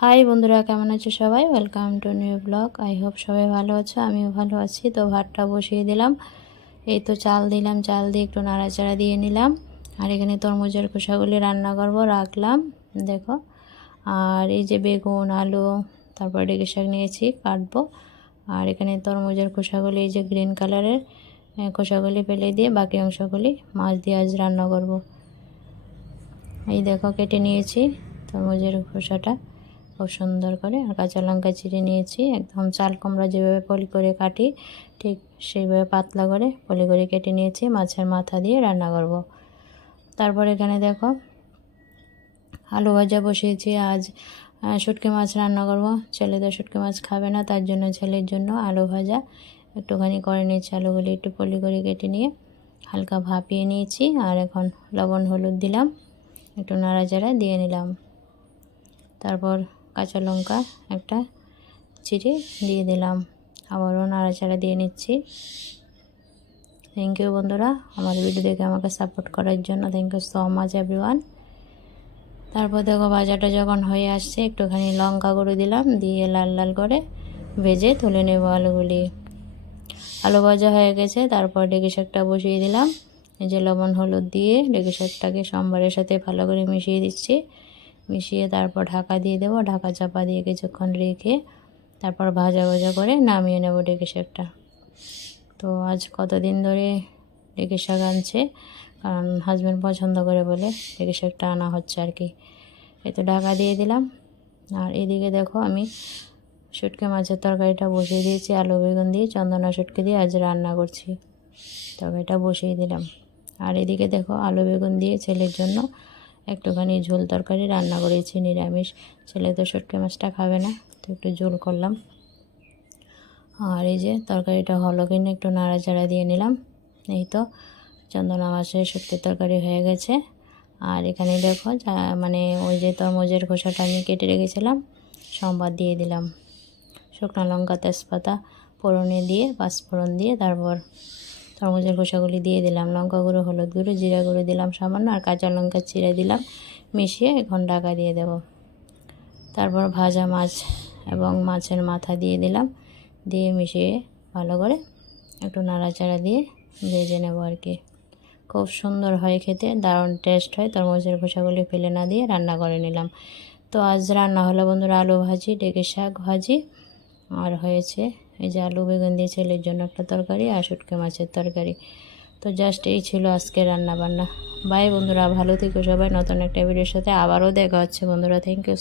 High বন্ধুরা, কেমন আছো সবাই? Welcome to new blog I hope সবাই ভালো আছো, আমিও ভালো আছি। তো ভাতটা বসিয়ে দিলাম। এই তো চাল দিলাম, চাল দিয়ে একটু নাড়াচাড়া দিয়ে নিলাম। আর এখানে তরমুজের খোসাগুলি রান্না করব, রাখলাম, দেখো। আর এই যে বেগুন, আলু, তারপর ডেকে শাক নিয়েছি, কাটবো। আর এখানে তরমুজের খোসাগুলি, এই যে গ্রিন কালারের খোসাগুলি ফেলে দিয়ে বাকি অংশগুলি মাছ দিয়ে আজ রান্না করব। এই দেখো, কেটে নিয়েছি তরমুজের খোসাটা। খুব সুন্দর করে আর কাঁচা লঙ্কা চিড়ে নিয়েছি। একদম চাল কুমড়া যেভাবে পলি করে কাটি, ঠিক সেইভাবে পাতলা করে পলি করে কেটে নিয়েছি, মাছের মাথা দিয়ে রান্না করব। তারপর এখানে দেখো, আলু ভাজা বসিয়েছি, আজ শুটকি মাছ রান্না করব। ছেলে তো শুটকি মাছ খাবে না, তার জন্য ছেলের জন্য আলু ভাজা। একটুখানি করে নিয়েছি আলুগুলি একটু পলি করে কেটে নিয়ে, হালকা ভাপিয়ে নিয়েছি আর এখন লবণ হলুদ দিলাম, একটু নাড়াচাড়া দিয়ে নিলাম। তারপর কাঁচা লঙ্কা একটা চিড়ে দিয়ে দিলাম। আবারও নাড়াচাড়া দিয়ে নিচ্ছি। থ্যাংক ইউ বন্ধুরা, আমার ভিডিও দেখে আমাকে সাপোর্ট করার জন্য। Thank you so much everyone তারপর দেখো ভাজাটা যখন হয়ে আসছে, একটুখানি লঙ্কা গুঁড়ো দিলাম, দিয়ে লাল লাল করে ভেজে তুলে নেব আলুগুলি। আলু ভাজা হয়ে গেছে, তারপর ডেকে শাকটা বসিয়ে দিলাম। এই যে লবণ, হলুদ দিয়ে ডেকে শাকটাকে সোমবারের সাথে ভালো করে মিশিয়ে দিচ্ছি। মিশিয়ে তারপর ঢাকা দিয়ে দেবো। ঢাকা চাপা দিয়ে কিছুক্ষণ রেখে তারপর ভাজা ভাজা করে নামিয়ে নেব ডেকে শাকটা। তো আজ কতদিন ধরে ডেকে শাক আনছে? কারণ হাজব্যান্ড পছন্দ করে বলে ডেকে শাকটা আনা হচ্ছে আর কি। এই তো ঢাকা দিয়ে দিলাম। আর এদিকে দেখো আমি শুটকে মাছের তরকারিটা বসিয়ে দিয়েছি, আলু, বেগুন দিয়ে, চন্দনা শুটকে দিয়ে আজ রান্না করছি। তরকারিটা বসিয়ে দিলাম। আর এদিকে দেখো আলু, বেগুন দিয়ে ছেলের জন্য একটুখানি ঝোল তরকারি, রান্না করেছি, নিরামিষ। ছেলে তো শুটকি মাছটা খাবে না, তো একটু ঝোল করলাম। আর এই যে তরকারিটা হলো কিনে একটু নাড়াচাড়া দিয়ে নিলাম। এই তো, চন্দনা মাছের শুটকির তরকারি হয়ে গেছে। আর এখানে দেখো মানে ওই যে তরমুজের খোসাটা আমি কেটে রেখেছিলাম, সম্বাদ দিয়ে দিলাম। শুকনো লঙ্কা তেজপাতা, ফোড়নে দিয়ে, পাঁচফোড়ন দিয়ে, তারপর তরমুজের খোসাগুলি দিয়ে দিলাম, লঙ্কা গুঁড়ো, হলুদ গুঁড়ো, জিরা গুঁড়ো দিলাম সামান্য, আর কাঁচা লঙ্কা চিড়ে দিলাম। মিশিয়ে এখন ঢাকা দিয়ে দেব। তারপর ভাজা মাছ এবং মাছের মাথা দিয়ে দিলাম। দিয়ে মিশিয়ে ভালো করে একটু নাড়াচাড়া দিয়ে ভেজে নেব আর কি। খুব সুন্দর হয় খেতে, দারুণ টেস্ট হয়। তরমুজের খোসাগুলি ফেলে না দিয়ে রান্না করে নিলাম। তো আজ রান্না হলো বন্ধুরা আলু ভাজি, ডেকে শাক ভাজি, আর হয়েছে এই যে আলু, বেগুন দিয়ে ছেলের জন্য একটা তরকারি আর শুটকে মাছের তরকারি। তো জাস্ট এই ছিল আজকে রান্না বান্না বাই বন্ধুরা, ভালো থেকো সবাই। নতুন একটা ভিডিওর সাথে আবারও দেখা হচ্ছে বন্ধুরা। Thank you